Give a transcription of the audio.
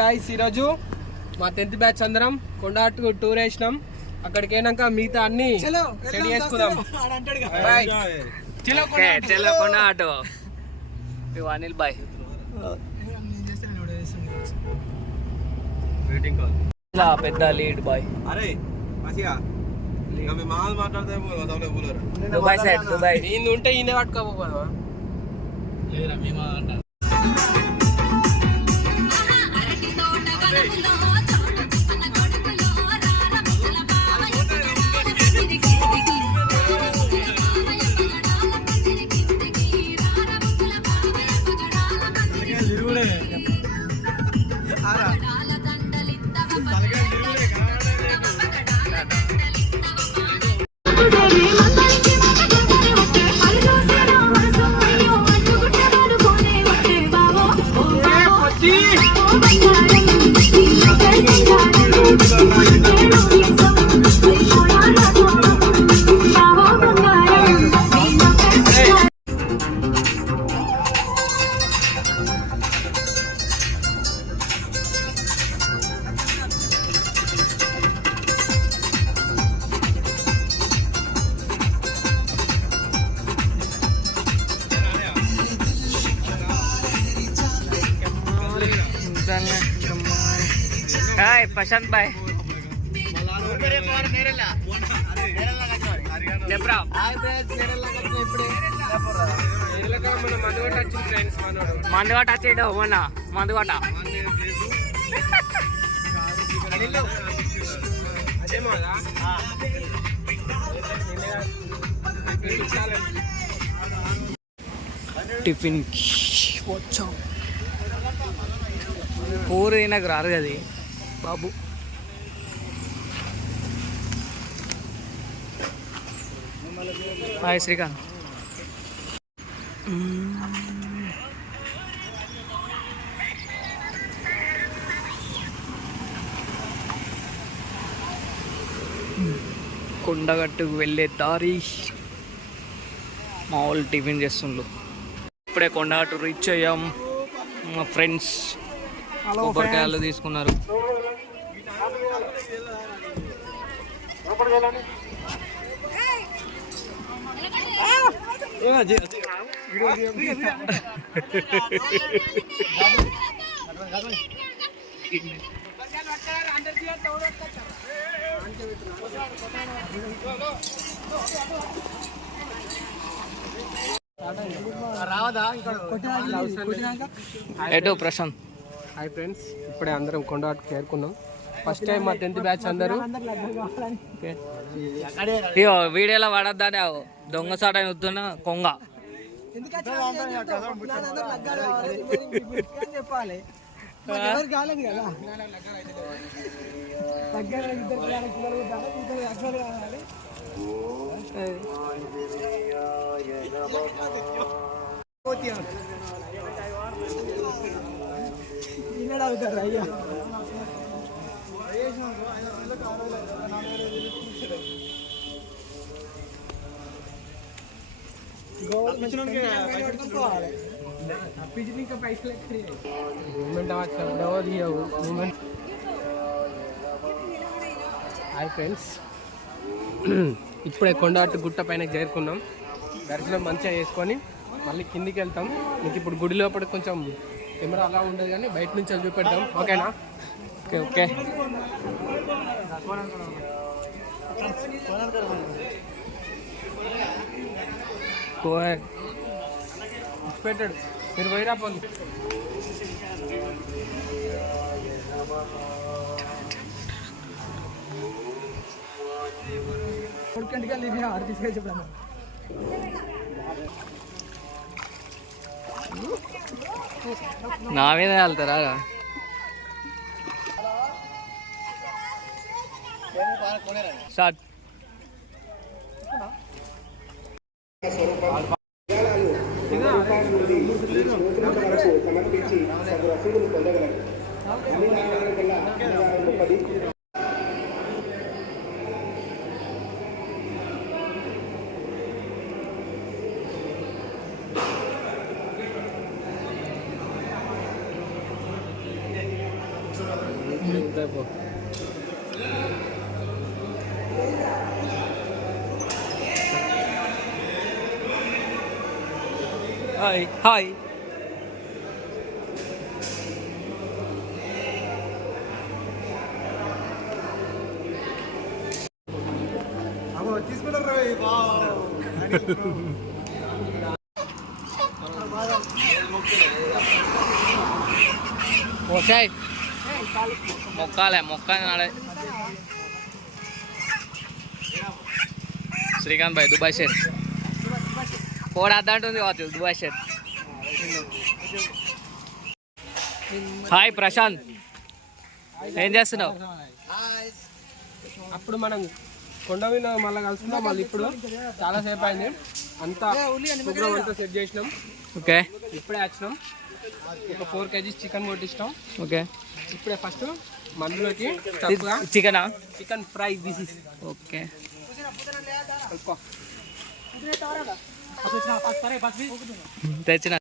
Guys ఈరోజు మా 10th batch అందరం కొండాటు టూర్ వేసినాం. అక్కడికి అయినాక మిగతా అన్ని సెట్ చేసుకుందాం. చలో కొండాటు అనిల్ బాయ్ పెద్ద లీడ్ బాయ్. అరే దుబాయ్ సైడ్ దుబాయ్ ఉంటే ఈయన పట్టుకోపోదా లేదా మేము అంట. హాయ్ ప్రశాంత్ బాయ్ మందుగట్ట వచ్చేడు మొన్న మందుగట్ట టిఫిన్ వచ్చాం. పూరి నాకు రారు కదా బాబు. హాయ్ శ్రీకాంత్. కొండగట్టుకు వెళ్ళే దారి మామూలు టిఫిన్ చేస్తుండ్రు. ఇప్పుడే కొండగట్టు రీచ్ అయ్యాం. మా ఫ్రెండ్స్ కొబ్బరికాయలు తీసుకున్నారు. ఎటు ప్రశాంత్. హాయ్ ఫ్రెండ్స్, ఇప్పుడే అందరం కొండగట్టుకు చేరుకున్నాం. ఫస్ట్ టైం మా 10th బ్యాచ్ అందరూ. ఇగో వీడియోలో పడద్దానే దొంగ సాట వస్తున్నా కొంగ. అయ్యా హాయ్ ఫ్రెండ్స్, ఇప్పుడే కొండగట్టు గుట్ట పైన చేరుకున్నాం. దర్శనం మంచిగా చేసుకొని మళ్ళీ కిందికి వెళ్తాం. మీకు ఇప్పుడు గుడి లోపల కొంచెం కెమెరా అలా ఉండదు కానీ బయట నుంచి అది చూపెడతాం. ఓకేనా? Okay okay. పెట్టాడు మీరు పోయిరా పోండి. నా మీద వెళ్తారా? స్టార్ట్. సమర్పించి రసీదులు పొందగలరు. Hi hi. వచ్చాయి మొక్క నాడే. శ్రీకాంత్ భాయ్ దుబాయ్ షర్ట్ కోడ్ అద్దంటుంది కావచ్చు దుబాయ్ షర్ట్. హాయ్ ప్రశాంత్, ఏం చేస్తున్నావు? అప్పుడు మనం కొండ మీద మళ్ళీ కలుసుకున్నాం. మళ్ళీ ఇప్పుడు చాలా సేపు అయింది, అంతా ప్రోగ్రామ్ అంతా సెట్ చేసినాం. ఓకే, ఇప్పుడే వచ్చినాం. ఒక 4 kgs చికెన్ కొట్టిస్తాం. ఓకే, ఇప్పుడే ఫస్ట్ మందులోకి చికెనా? Chicken fry this. ఓకే, తెచ్చిన